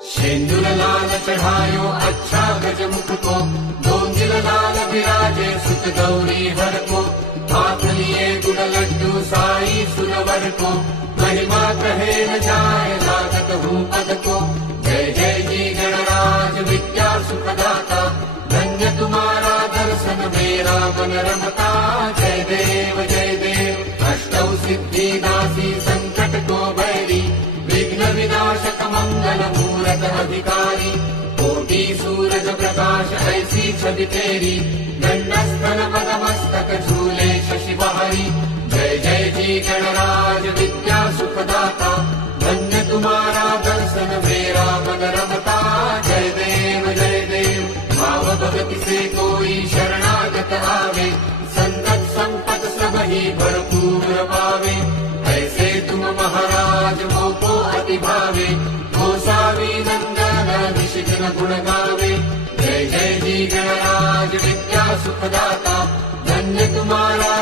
शेंदुर लाल चढ़ायो अच्छा गजमुख को, दोंदिल लाल विराजे सुत गौरी हर को। हाथ लिए गुड़ लड्डू साई सुरवर को, महिमा कहे न जाए लागत हूँ पद को। जय जय जी गणराज विद्या सुखदाता, धन्य तुम्हारा दर्शन मेरा मन रमता। जय देव अष्टौ सिद्धि दासी संकट को बैरी, विघ्न विनाशक मंगल मूरत अधिकारी। कोटि सूरज प्रकाश ऐसी छवि तेरी, दंडस्थल पदमस्तक झूले शशि बहारी। जय जय जी गणराज विद्या सुखदाता, धन्य तुम्हारा दर्शन मेरा मन रमता। जय देव भाव भगति से कोई शरणागत आवे, संतत संपत सब ही भरपूर पावे। ऐसे तुम महाराज मोको अति भावे, गोसावी नंदन निशिघ्न गुण गावे। जय जय जी गणराज विद्या सुखदाता, धन्य तुम्हारा